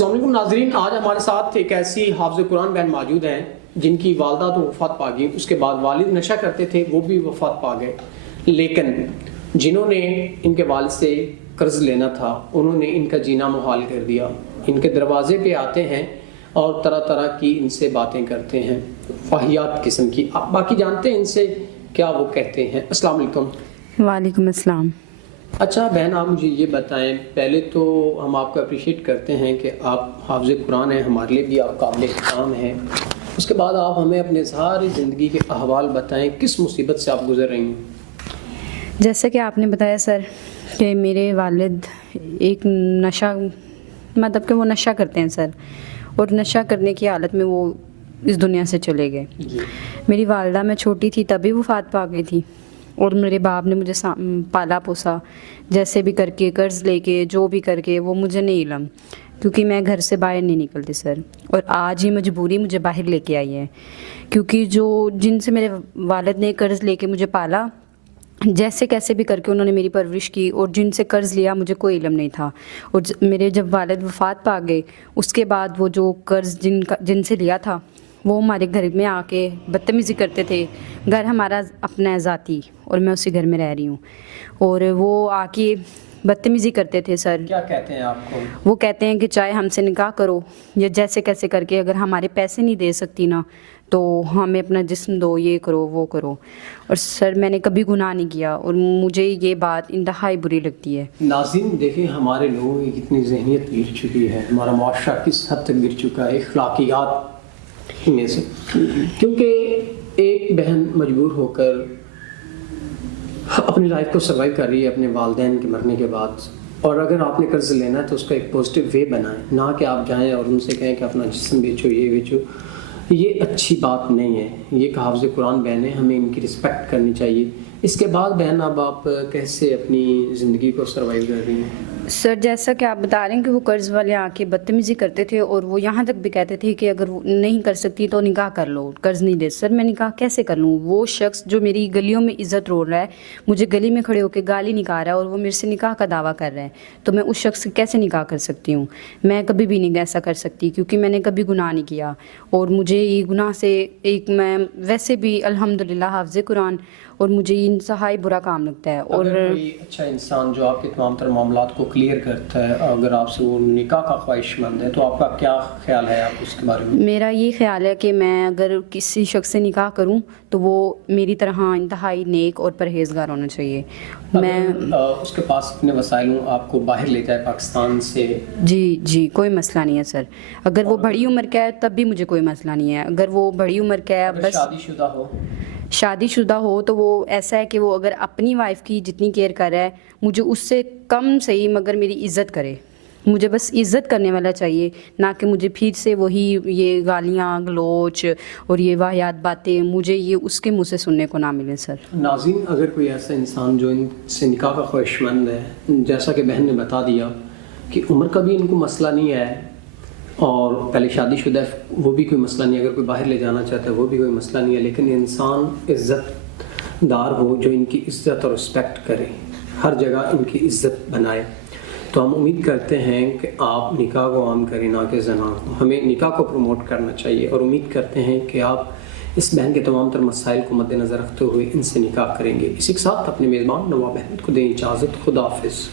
السلام علیکم ناظرین، آج ہمارے ساتھ ایک ایسی حافظ قرآن بہن موجود ہیں جن کی والدہ تو وفات پا گئی، اس کے بعد والد نشہ کرتے تھے، وہ بھی وفات پا گئے، لیکن جنہوں نے ان کے والد سے قرض لینا تھا انہوں نے ان کا جینا محال کر دیا۔ ان کے دروازے پہ آتے ہیں اور طرح طرح کی ان سے باتیں کرتے ہیں، واہیات قسم کی۔ آپ باقی جانتے ہیں ان سے کیا وہ کہتے ہیں۔ السلام علیکم۔ وعلیکم السلام۔ اچھا بہن، آپ مجھے یہ بتائیں، پہلے تو ہم آپ کو اپریشیٹ کرتے ہیں کہ آپ حافظ قرآن ہیں، ہمارے لیے بھی آپ قابل احترام ہیں۔ اس کے بعد آپ ہمیں اپنے ساری زندگی کے احوال بتائیں، کس مصیبت سے آپ گزر رہی ہیں؟ جیسا کہ آپ نے بتایا سر کہ میرے والد ایک مطلب کہ وہ نشہ کرتے ہیں سر، اور نشہ کرنے کی حالت میں وہ اس دنیا سے چلے گئے۔ میری والدہ میں چھوٹی تھی تبھی وفات پا گئی تھی، اور میرے باپ نے مجھے پالا پوسا، جیسے بھی کر کے قرض لے کے جو بھی کر کے، وہ مجھے نہیں علم، کیونکہ میں گھر سے باہر نہیں نکلتی سر، اور آج ہی مجبوری مجھے باہر لے کے آئی ہے، کیونکہ جن سے میرے والد نے قرض لے کے مجھے پالا، جیسے کیسے بھی کر کے انہوں نے میری پرورش کی، اور جن سے قرض لیا مجھے کوئی علم نہیں تھا، اور میرے جب والد وفات پا گئے اس کے بعد وہ جو قرض جن سے لیا تھا وہ ہمارے گھر میں آ کے بدتمیزی کرتے تھے۔ گھر ہمارا اپنا ہے ذاتی، اور میں اسی گھر میں رہ رہی ہوں، اور وہ آ کے بدتمیزی کرتے تھے سر۔ کیا کہتے ہیں آپ کو؟ وہ کہتے ہیں کہ چاہے ہم سے نکاح کرو یا جیسے کیسے کر کے، اگر ہمارے پیسے نہیں دے سکتی نا تو ہمیں اپنا جسم دو، یہ کرو وہ کرو۔ اور سر میں نے کبھی گناہ نہیں کیا، اور مجھے یہ بات انتہائی بری لگتی ہے۔ ناظرین دیکھیں، ہمارے لوگوں کی کتنی ذہنیت گر چکی ہے، ہمارا معاشرہ کس حد تک گر چکا ہے اخلاقیات میں سے، کیونکہ ایک بہن مجبور ہو کر اپنی لائف کو سروائیو کر رہی ہے اپنے والدین کے مرنے کے بعد، اور اگر آپ نے قرض لینا ہے تو اس کا ایک پازیٹیو وے بنائیں، نہ کہ آپ جائیں اور ان سے کہیں کہ اپنا جسم بیچو، یہ بیچو۔ یہ اچھی بات نہیں ہے۔ یہ حافظ قرآن بہن ہے، ہمیں ان کی رسپیکٹ کرنی چاہیے۔ اس کے بعد بہن اب آپ کیسے اپنی زندگی کو سروائیو کر رہی ہیں؟ سر جیسا کہ آپ بتا رہے ہیں کہ وہ قرض والے آ کے بدتمیزی کرتے تھے، اور وہ یہاں تک بھی کہتے تھے کہ اگر وہ نہیں کر سکتی تو نکاح کر لو، قرض نہیں دے۔ سر میں نکاح کیسے کر لوں؟ وہ شخص جو میری گلیوں میں عزت روڑ رہا ہے، مجھے گلی میں کھڑے ہو کے گالی نکال رہا ہے، اور وہ میرے سے نکاح کا دعویٰ کر رہا ہے، تو میں اس شخص سے کیسے نکاح کر سکتی ہوں؟ میں کبھی بھی نہیں ایسا کر سکتی، کیونکہ میں نے کبھی گناہ نہیں کیا، اور مجھے یہ گناہ سے میں ویسے بھی الحمدللہ حافظ قرآن، اور مجھے یہ انتہائی برا کام لگتا ہے۔ اور اگر کوئی اچھا انسان جو آپ کے تمام تر معاملات کو کلیئر کرتا ہے، اگر آپ سے وہ نکاح کا خواہش مند ہے، تو آپ کا کیا خیال ہے آپ اس کے بارے میں؟ میرا یہ خیال ہے کہ میں اگر کسی شخص سے نکاح کروں تو وہ میری طرح انتہائی نیک اور پرہیزگار ہونا چاہیے۔ میں اس کے پاس اتنے وسائل ہوں، آپ کو باہر لے جائے پاکستان سے؟ جی کوئی مسئلہ نہیں ہے سر۔ اگر وہ بڑی عمر کا ہے تب بھی مجھے کوئی مسئلہ نہیں ہے۔ اگر وہ بڑی عمر کا ہے، بس شادی شدہ ہو تو وہ ایسا ہے کہ وہ اگر اپنی وائف کی جتنی کیئر کر رہا ہے، مجھے اس سے کم صحیح مگر میری عزت کرے۔ مجھے بس عزت کرنے والا چاہیے، نہ کہ مجھے پھر سے وہی یہ گالیاں گلوچ اور یہ واہیات باتیں مجھے یہ اس کے منہ سے سننے کو نہ ملے سر۔ ناظرین، اگر کوئی ایسا انسان جو ان سے نکاح کا خواہش مند ہے، جیسا کہ بہن نے بتا دیا کہ عمر کا بھی ان کو مسئلہ نہیں ہے، اور پہلے شادی شدہ ہے وہ بھی کوئی مسئلہ نہیں، اگر کوئی باہر لے جانا چاہتا ہے وہ بھی کوئی مسئلہ نہیں ہے، لیکن انسان عزت دار ہو جو ان کی عزت اور رسپیکٹ کرے، ہر جگہ ان کی عزت بنائے، تو ہم امید کرتے ہیں کہ آپ نکاح کو عام کریں، نہ کہ زنا کو۔ ہمیں نکاح کو پروموٹ کرنا چاہیے، اور امید کرتے ہیں کہ آپ اس بہن کے تمام تر مسائل کو مد نظر رکھتے ہوئے ان سے نکاح کریں گے۔ اسی کے ساتھ اپنے میزبان نواب احمد کو دیں اجازت۔ خدا حافظ۔